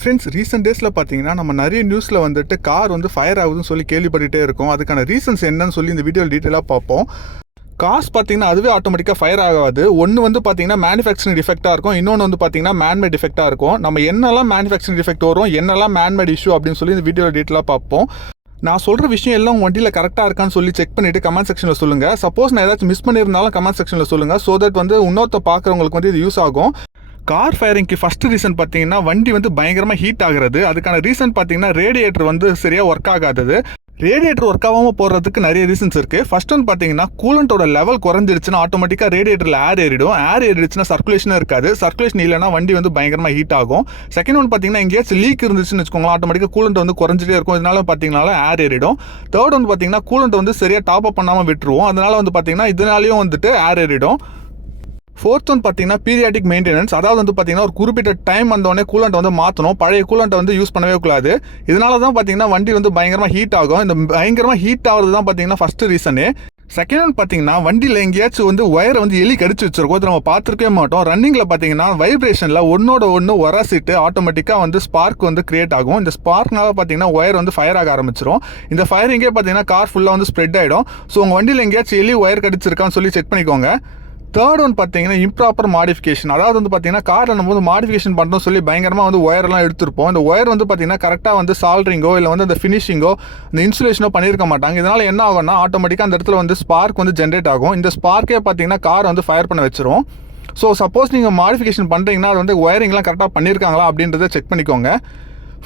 Friends, recent டேஸில் பார்த்தீங்கன்னா நம்ம நிறைய நியூஸில் வந்துட்டு கார் வந்து ஃபயர் ஆகுதுன்னு சொல்லி கேள்விப்பட்டுகிட்டே இருக்கோம். அதுக்கான ரீசன்ஸ் என்னன்னு சொல்லி இந்த வீடியோவில் டீட்டெயிலாக பார்ப்போம். கார்ஸ் பார்த்தீங்கன்னா அதுவே ஆட்டோமேட்டிக்காக ஃபயர் ஆகாது. ஒன்று வந்து பார்த்தீங்கன்னா மேனுஃபேக்சரிங் டிஃபெக்டாக இருக்கும், இன்னொன்று வந்து பார்த்தீங்கன்னா மேன்மேட் டிஃபெக்டாக இருக்கும். நம்ம என்னெல்லாம் மேனுஃபேக்சரிங் டிஃபெக்ட் வரும், என்னெல்லாம் மேன்மேட் இஷ்யூ அப்படின்னு சொல்லி இந்த வீடியோவில் டீட்டெயிலாக பார்ப்போம். நான் சொல்கிற விஷயம் எல்லாம் உங்கள் வண்டியில் கரெக்டாக இருக்கான்னு சொல்லி செக் பண்ணிவிட்டு கமெண்ட் செக்ஷனில் சொல்லுங்கள். சப்போஸ் நான் ஏதாச்சும் மிஸ் பண்ணியிருந்தாலும் கமெண்ட் செக்ஷனில் சொல்லுங்கள். ஸோ தட் வந்து இன்னொருத்த பார்க்குறவங்களுக்கு வந்து இது யூஸ் ஆகும். கார் ஃபயரிங்க்கு ஃபஸ்ட்டு ரீசன் பார்த்தீங்கன்னா வண்டி வந்து பயங்கரமாக ஹீட் ஆகுறது. அதுக்கான ரீசன் பார்த்தீங்கன்னா ரேடியேட்டர் வந்து சரியாக ஒர்க் ஆகாதது. ரேடியேட்டர் ஒர்க் ஆகாமல் போகிறதுக்கு நிறைய ரீசன்ஸ் இருக்குது. ஃபர்ஸ்ட் ஒன் பார்த்தீங்கன்னா கூலண்டோட லெவல் குறைஞ்சிருச்சுன்னா ஆட்டோமேட்டிக்காக ரேடியேட்டரில் ஏர் ஏறிடும். ஏர் ஏறிடுச்சுன்னா சர்க்குலேஷனும் இருக்காது. சர்க்குலேஷன் இல்லைனா வண்டி வந்து பயங்கரமாக ஹீட் ஆகும். செகண்ட் ஒன் பார்த்தீங்கன்னா எங்கேயாச்சும் லீக் இருந்துச்சுன்னு வச்சுக்கோங்களேன், ஆட்டோமேட்டிக்காக கூலண்ட் வந்து குறைஞ்சிட்டே இருக்கும். இதனால பார்த்தீங்கன்னா ஏர் ஏறிடும். தேர்ட் ஒன் பார்த்தீங்கன்னா கூலண்ட் வந்து சரியாக டாப் அப் பண்ணாமல் விட்டுருவோம். அதனால வந்து பார்த்தீங்கன்னா இதனாலையும் வந்துட்டு ஏர் ஏறிடும். ஃபோர்த் ஒன் பார்த்தீங்கன்னா பீரியாடிக் மெயின்டெனன்ஸ். அதாவது வந்து பார்த்தீங்கன்னா ஒரு குறிப்பிட்ட டைம் வந்தோடனே கூலண்ட் வந்து மாற்றணும். பழைய கூலண்ட்டை வந்து யூஸ் பண்ணவே கூடாது. இதனால தான் பார்த்தீங்கன்னா வண்டி வந்து பயங்கரமாக ஹீட் ஆகும். இந்த பயங்கரமாக ஹீட் ஆகிறது தான் பார்த்தீங்கன்னா ஃபஸ்ட்டு ரீசனு. செகண்ட் ஒன் பார்த்தீங்கன்னா வண்டியில் எங்கேயாச்சும் வந்து ஒயரை வந்து எலி கடிச்சு வச்சிருக்கோம். இது நம்ம பார்த்துருக்கவே மாட்டோம். ரன்னிங்கில் பார்த்தீங்கன்னா வைப்ரேஷனில் ஒன்னோட ஒன்று உரசிட்டு ஆட்டோமேட்டிக்காக வந்து ஸ்பார்க் வந்து கிரியேட் ஆகும். இந்த ஸ்பார்க்னால பார்த்தீங்கன்னா ஒயர் வந்து ஃபயர் ஆக ஆரம்பிச்சிடும். இந்த ஃபயரிங்கே பார்த்தீங்கன்னா கார் ஃபுல்லாக வந்து ஸ்ப்ரெட் ஆகிடும். ஸோ உங்கள் வண்டியில் எங்கேயாச்சும் எலி ஒயர் கடிச்சிருக்கான்னு சொல்லி செக் பண்ணிக்கோங்க. தேர்ட் ஒன் பார்த்தீங்கன்னா இம்ப்ராப்பர் மாடிஃபிகேஷன். அதாவது வந்து பார்த்தீங்கன்னா காரில் நம்ம வந்து மாடிஃபிகேஷன் பண்ணுறோம் சொல்லி பயங்கரமாக வந்து ஒயரெல்லாம் எடுத்திருப்போம். இந்த ஒயர் வந்து பார்த்தீங்கன்னா கரெக்டாக வந்து சால்ட்ரிங்கோ இல்லை வந்து அந்த ஃபினிஷிங்கோ இந்த இன்சுலேஷனோ பண்ணியிருக்க மாட்டாங்க. இதனால் என்ன ஆகும்னா ஆட்டோமேட்டிக்காக அந்த இடத்துல வந்து ஸ்பார்க் வந்து ஜென்ரேட் ஆகும். இந்த ஸ்பார்க்கே பார்த்தீங்கன்னா கார் வந்து ஃபயர் பண்ண வச்சிரும். ஸோ சப்போஸ் நீங்கள் மாடிஃபிகேஷன் பண்ணுறீங்கன்னா அது வந்து ஒயரிங்லாம் கரெக்டாக பண்ணியிருக்காங்களா அப்படின்றத செக் பண்ணிக்கோங்க.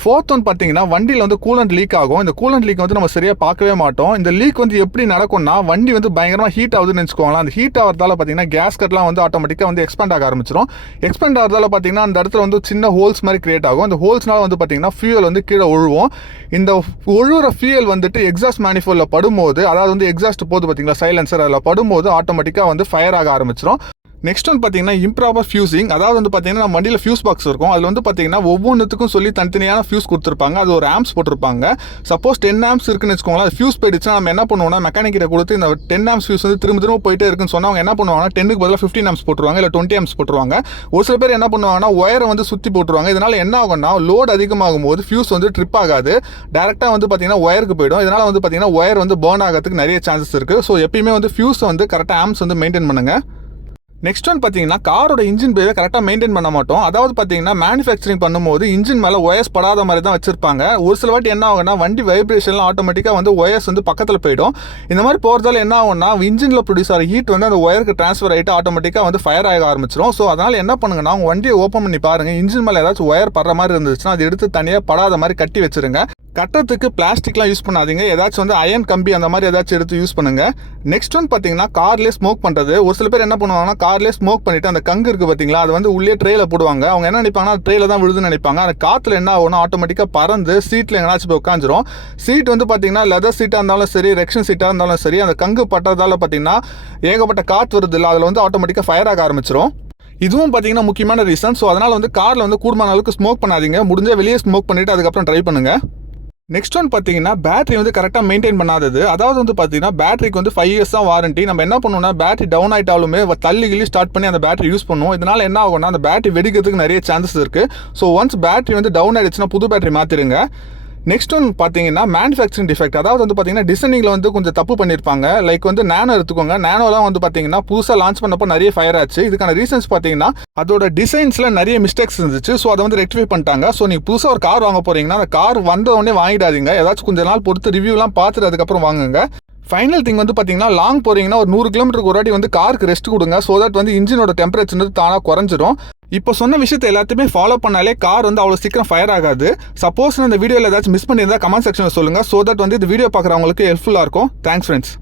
ஃபோர்த் ஒன் பார்த்தீங்கன்னா வண்டியில் வந்து கூலண்ட் லீக் ஆகும். இந்த கூலண்ட் லீக் வந்து நம்ம சரியாக பார்க்கவே மாட்டோம். இந்த லீக் வந்து எப்படி நடக்கும்னா வண்டி வந்து பயங்கரமாக ஹீட் ஆகுதுன்னு வச்சுக்கோங்களேன். அந்த ஹீட் ஆகிறதால பார்த்தீங்கன்னா கேஸ் கட்லாம் வந்து ஆட்டோமேட்டிக்காக வந்து எக்ஸ்பேண்ட் ஆக ஆரம்பிச்சிடும். எக்ஸ்பேண்ட் ஆகிறதால பார்த்தீங்கன்னா அந்த இடத்துல வந்து சின்ன ஹோல்ஸ் மாதிரி கிரியேட் ஆகும். இந்த ஹோல்ஸ்னால வந்து பார்த்தீங்கன்னா ஃபியூயல் வந்து கீழே ஒழுவோம். இந்த ஒழுகிற ஃபியூயல் வந்துட்டு எக்ஸாஸ்ட் மேனிஃபோல்டில் படும்போது, அதாவது வந்து எக்ஸாஸ்ட் போது பார்த்தீங்களா சைலன்சர், அதில் படும்போது ஆட்டோமேட்டிக்காக வந்து ஃபயர் ஆக ஆரம்பிச்சிடும். நெக்ஸ்ட் வந்து பார்த்தீங்கன்னா இம்ப்ராப்பர் ஃபியூசிங். அதாவது வந்து பார்த்தீங்கன்னா நம்ம வண்டியில் ஃபியூஸ் பாக்ஸ் இருக்கும். அதில் வந்து பார்த்தீங்கன்னா ஒவ்வொன்றுத்துக்கும் சொல்லி தனித்தனியான ஃபியூஸ் கொடுத்துருப்பாங்க. அது ஒரு ஆம்ஸ் போட்டிருப்பாங்க. சப்போஸ் 10 ஆம்ஸ் இருக்குன்னு வச்சுக்கோங்களேன், அது ஃபியூஸ் போயிடுச்சுன்னா நம்ம என்ன பண்ணுவோம்னா மெக்கானிக்கிட்ட கொடுத்து இந்த 10 ஆம்ஸ் ஃபியூஸ் வந்து திரும்ப போயிட்டே இருக்குன்னு சொன்னால் அவங்க என்ன பண்ணுவாங்கன்னா 10க்கு பதிலாக 15 ஆம்ஸ் போட்டுருவாங்க, இல்லை 20 ஆம்ஸ் போட்டுருவாங்க. ஒரு சில பேர் என்ன பண்ணுவாங்கன்னா ஒயரை வந்து சுற்றி போட்டுருவாங்க. இதனால் என்ன ஆகும்னா லோட் அதிகமாகும் போது ஃபியூஸ் வந்து ட்ரிப் ஆகாது, டேரெக்டாக வந்து பார்த்தீங்கன்னா ஒயருக்கு போயிடும். இதனால் வந்து பார்த்தீங்கன்னா ஒயர் வந்து பர்ன் ஆகிறதுக்கு நிறைய சான்சஸ் இருக்குது. ஸோ எப்பயுமே வந்து ஃபியூஸ் வந்து கரெக்டாக ஆம்ஸ் வந்து மெயின்டைன் பண்ணுங்கள். நெக்ஸ்ட் ஒன் பார்த்தீங்கன்னா காரோட இன்ஜின் பேவை கரெக்டாக மெயின்டைன் பண்ண மாட்டோம். அதாவது பார்த்தீங்கன்னா மேனுஃபேக்சரிங் பண்ணும்போது இன்ஜின் மேலே ஒயர்ஸ் படாத மாதிரி தான் வச்சிருப்பாங்க. ஒரு சில வாட்டி என்ன ஆகும்னா வண்டி வைப்ரேஷன்லாம் ஆட்டோமேட்டிக்காக வந்து ஒயர்ஸ் வந்து பக்கத்தில் போயிடும். இந்த மாதிரி போகிறதால என்ன ஆகும்னா இன்ஜினில் ப்ரொடியூஸ் ஆகிற ஹீட் வந்து அந்த ஒயருக்கு ட்ரான்ஸ்ஃபர் ஆகிட்டு ஆட்டோமேட்டிக்காக வந்து ஃபயர் ஆக ஆரம்பிச்சிடும். ஸோ அதனால் என்ன பண்ணுங்கன்னா உங்கள் வண்டியை ஓப்பன் பண்ணி பாருங்கள். இன்ஜின் மேலே ஏதாச்சும் ஒயர் படுற மாதிரி இருந்துச்சுன்னா அது எடுத்து தனியாக படாத மாதிரி கட்டி வச்சிருங்க. கட்டுறதுக்கு பிளாஸ்டிக்லாம் யூஸ் பண்ணாதீங்க. ஏதாச்சும் வந்து அயன் கம்பி அந்த மாதிரி ஏதாச்சும் எடுத்து யூஸ் பண்ணுங்கள். நெக்ஸ்ட் ஒன் பார்த்தீங்கன்னா கார்லேயே ஸ்மோக் பண்ணுறது. ஒரு சில பேர் என்ன பண்ணுவாங்கன்னா கார்லேயே ஸ்மோக் பண்ணிவிட்டு அந்த கங்கு இருக்குது பார்த்தீங்களா, அது வந்து உள்ளே ட்ரேயில் போடுவாங்க. அவங்க என்ன நினைப்பாங்கன்னா ட்ரேயில் தான் விழுதுன்னு நினைப்பாங்க. அந்த காற்றுல என்ன ஆகும்னா ஆட்டோமேட்டிக்காக பறந்து சீட்டில் எங்கேனாச்சும் போய் உட்காந்துரும். சீட் வந்து பார்த்தீங்கன்னா லெதர் சீட்டாக இருந்தாலும் சரி, ரெக்ஷன் சீட்டாக இருந்தாலும் சரி, அந்த கங்கு பட்டதால் பார்த்தீங்கன்னா ஏகப்பட்ட காற்று வருது இல்லை, அதில் வந்து ஆட்டோமேட்டிக்காக ஃபயர் ஆக ஆரம்பிச்சிடும். இதுவும் பார்த்தீங்கன்னா முக்கியமான ரீசன். ஸோ அதனால் வந்து காரில் வந்து கூடுமான அளவுக்கு ஸ்மோக் பண்ணாதீங்க. முடிஞ்சால் வெளியே ஸ்மோக் பண்ணிவிட்டு அதுக்கப்புறம் ட்ரை பண்ணுங்கள். நெக்ஸ்ட் ஒன் பார்த்தீங்கன்னா பேட்டரி வந்து கரெக்டாக மெயின்டைன் பண்ணாதது. அதாவது வந்து பார்த்தீங்கன்னா பேட்டரிக்கு வந்து 5 இயர்ஸ் தான் வாரண்டி. நம்ம என்ன பண்ணுவோம்னா பேட்டரி டவுன் ஆகிட்டாலுமே தள்ளி ஸ்டார்ட் பண்ணி அந்த பேட்டரி யூஸ் பண்ணுவோம். இதனால் என்ன ஆகும்னா அந்த பேட்டரி வெடிக்கிறதுக்கு நிறைய சான்சஸ் இருக்குது. ஸோ ஒன்ஸ் பேட்டரி வந்து டவுன் ஆகிடுச்சுன்னா புது பேட்டரி மாற்றிடுங்க. நெக்ஸ்ட் ஒன் பார்த்தீங்கன்னா மேனுஃபேக்சரிங் டிஃபெக்ட். அதாவது வந்து பார்த்தீங்கன்னா டிசைனிங்கில் வந்து கொஞ்சம் தப்பு பண்ணியிருப்பாங்க. லைக் வந்து நேனோ எடுத்துக்கோங்க. நேனோலாம் வந்து பார்த்தீங்கன்னா புதுசாக லான்ச் பண்ணப்போ நிறைய ஃபயர் ஆச்சு. இதுக்கான ரீசன்ஸ் பார்த்தீங்கன்னா அதோட டிசைன்ஸில் நிறைய மிஸ்டேக்ஸ் இருந்துச்சு. ஸோ அதை வந்து ரெக்டிஃபை பண்ணிட்டாங்க. ஸோ நீங்கள் புதுசாக ஒரு கார் வாங்க போகிறீங்கன்னா அந்த கார் வந்த உடனே வாங்கிடாதீங்க. ஏதாச்சும் கொஞ்சம் நாள் பொறுத்து ரிவ்யூலாம் பார்த்துட்டு அதுக்கப்புறம் வாங்குங்க. ஃபைனல் திங் வந்து பார்த்தீங்கன்னா லாங் போகிறீங்கன்னா ஒரு 100 கிலோமீட்டருக்கு ஒரு வாட்டி வந்து காருக்கு ரெஸ்ட் கொடுங்க. ஸோ தட் வந்து இன்ஜினோட டெம்பரேச்சர் வந்து தானாக குறைஞ்சிரும். இப்போ சொன்ன விஷயத்தை எல்லாத்தையுமே ஃபாலோ பண்ணாலே கார் வந்து அவ்வளோ சீக்கிரம் ஃபயர் ஆகாது. சப்போஸ் இந்த வீடியோவில் ஏதாச்சும் மிஸ் பண்ணியிருந்தா கமெண்ட் செக்ஷனில் சொல்லுங்கள். ஸோ தட் வந்து இந்த வீடியோ பார்க்குறவங்களுக்கு ஹெல்ப்ஃபுல்லாக இருக்கும். Thanks friends.